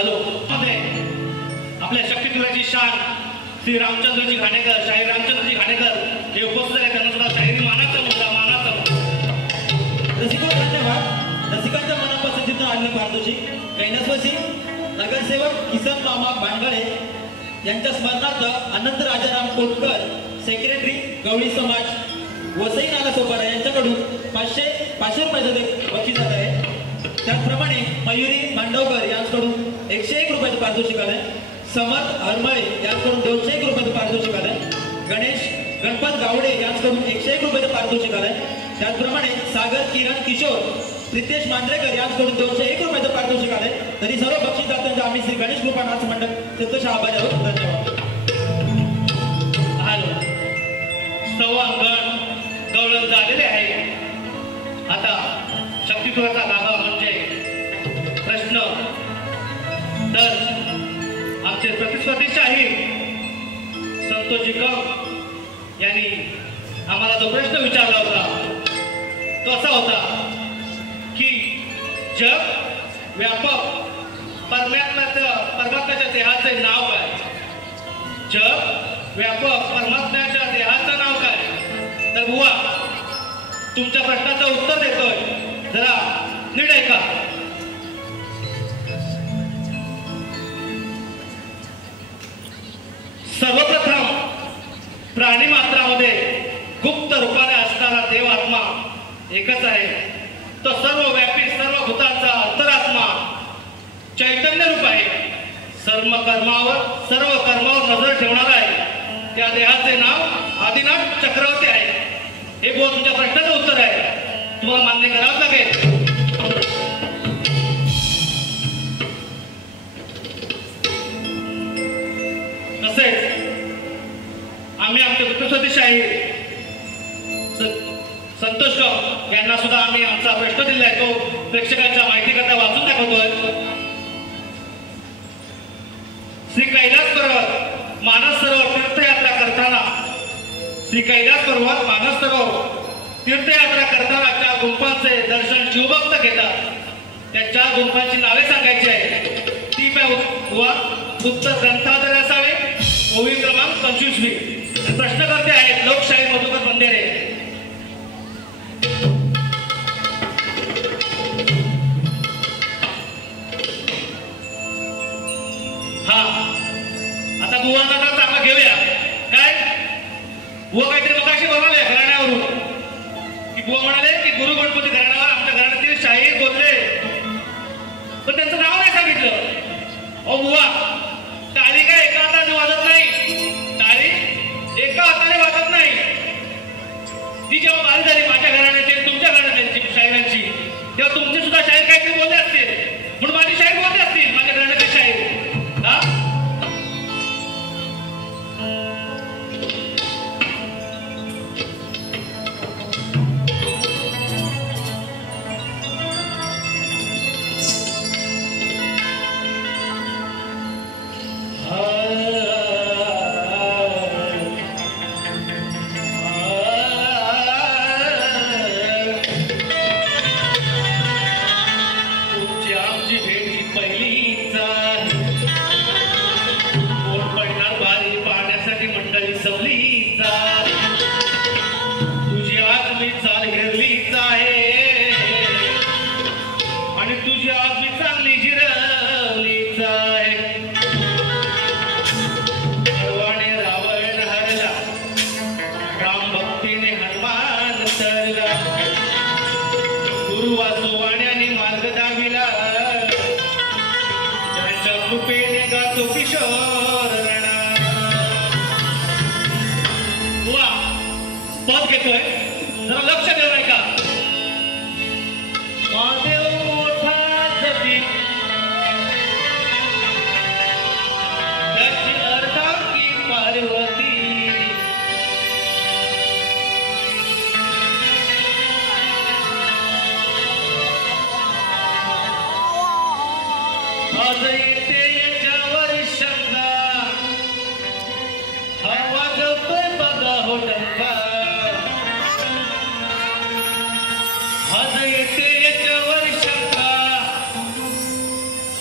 Hello आपल्या शक्तिपुराची शान श्री रामचंद्रजी घाणेकर शाहीर रामचंद्रजी घाणेकर हे उपस्थित आहे. त्यांना सुद्धा शाहिरी मानाचा मुद्दा मानाचा रसिको धन्यवाद. रसिकांच्या मनापसंतीतून आणले पारितोषिक कैलासवासी नगरसेवक किसन मामा बांडगळे यांच्या स्मरणार्थ अनंत राजाराम कोटकर सेक्रेटरी गवळी समाज वसई नालासोपारा यांच्याकडून 500 रुपयाचं बक्षीस जात आहे. त्याचप्रमाणे मयुरी मांडवकर यांच्याकडून 101 रुपयाचं पारितोषिक आलंय. समर्थ हरमळे यांच्याकडून 201 रुपयाचं पारितोषिक आलंय. गणेश गणपत गावडे यांच्याकडून 101 रुपयाचं पारितोषिक आलंय. त्याचप्रमाणे सागर किरण किशोर प्रितेश मांजरेकर यांच्याकडून 201 रुपयाचं पारितोषिक आलंय. तरी सर्व बक्षीसदात्यांचा आम्ही श्री गणेश कृपा नाच मंडळ सतत आभारी आहोत. धन्यवाद. संवांगण गवळण झालेले आहे. आता शक्तिपुराचा धागा म्हणजे प्रश्न. तर आमचे प्रतिस्पर्धी शाहीर संतोषजी कम यांनी आम्हाला जो प्रश्न विचारला होता तो असा होता की जग व्यापक परमात्म्याच्या देहाचे नाव काय? जग व्यापक परमात्म्याच्या देहाचं नाव काय? तर बुवा तुमच्या प्रश्नाचं उत्तर देतोय, जरा नीट ऐका. सर्वप्रथम प्राणी मात्रामध्ये गुप्त रूपाने असणारा देव आत्मा एकच आहे. तो सर्व व्यापी सर्व भूतांचा अंतरात्मा चैतन्य रूप आहे. सर्व कर्मावर नजर ठेवणारा आहे. त्या देहाचे नाव आदिनाथ चक्रवर्ती आहे. हे बुवा तुमच्या प्रश्नाचं उत्तर आहे. तुम्हाला मान्य करावं लागेल. तसेच आम्ही आमचे प्रतिस्पर्धी शाहीर संतोष कम यांना सुद्धा आम्ही आमचा प्रश्न दिलाय. तो प्रेक्षकांच्या माहितीकरता वाचून दाखवतोय. श्री कैलास पर्वत मानस सरोवर तीर्थयात्रा करताना त्या गुंफांचे दर्शन शिवभक्त घेतात. त्या 4 गुंफांची नावे सांगायची आहे. ती उत्तर ग्रंथाधर असावे. ओवी क्रमांक 25. प्रश्नकर्ते आहेत लोकशाही मधुकर बंदेरे. हा आता बुवांना चांगला घेऊया. काय बुवा काहीतरी मगाशी बनवले घराण्यावरून की बुवा म्हणाले की गुरु गणपती घराण्यावर आमच्या घराण्यातील शाहीर बोलले, पण त्यांचं नाव नाही सांगितलं. अहो बुवा टाळी काय एका हाताने वाजत नाही. टाळी एका हाताने वाजत नाही. ती जेव्हा बारी झाली माझ्या घराण्याची तुमच्या घराण्याची शाहिरांची, तेव्हा तुमचे सुद्धा शाहीर काहीतरी बोलले असतील म्हणून माझी शाहीर बोलले असतील. माझ्या घराण्याचे शाहीर हा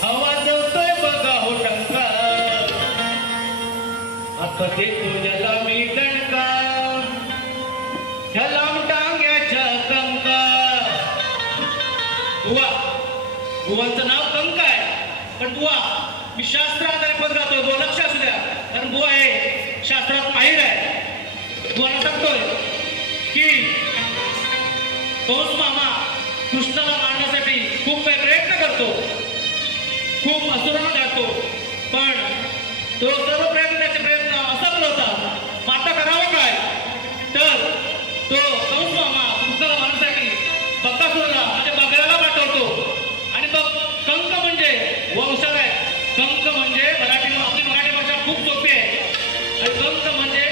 हवा पते तुझ्याला मी दणका ह्या लांब टांग्याच्या कंका. बुवा बुवांचं नाव कंका आहे, पण बुवा मी शास्त्र आधारित पद गातोय. बुवा लक्ष असू द्या, कारण बुवा हे शास्त्रात माहीर आहे. बुवाला सांगतोय की कंस मामा कृष्णाला मारण्यासाठी खूप काही प्रयत्न करतो, खूप असुरांना जातो, पण तो सर्व त्याचे प्रयत्न असफल होतात. आता करावं काय? तर तो कंस मामा कृष्णाला मारण्यासाठी बकासुराला म्हणजे बगळ्याला पाठवतो. आणि कंक म्हणजे वंशज आहे. कंक म्हणजे आपली मराठी भाषा खूप सोपी आहे. आणि कंक म्हणजे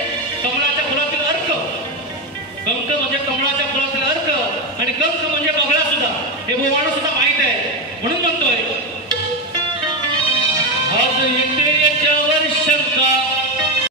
कमळाच्या फुलातील अर्क. कंक म्हणजे कमळाच्या फुलातील अर्क आणि कंक म्हणजे बगळा सुद्धा. हे बोवाणं सुद्धा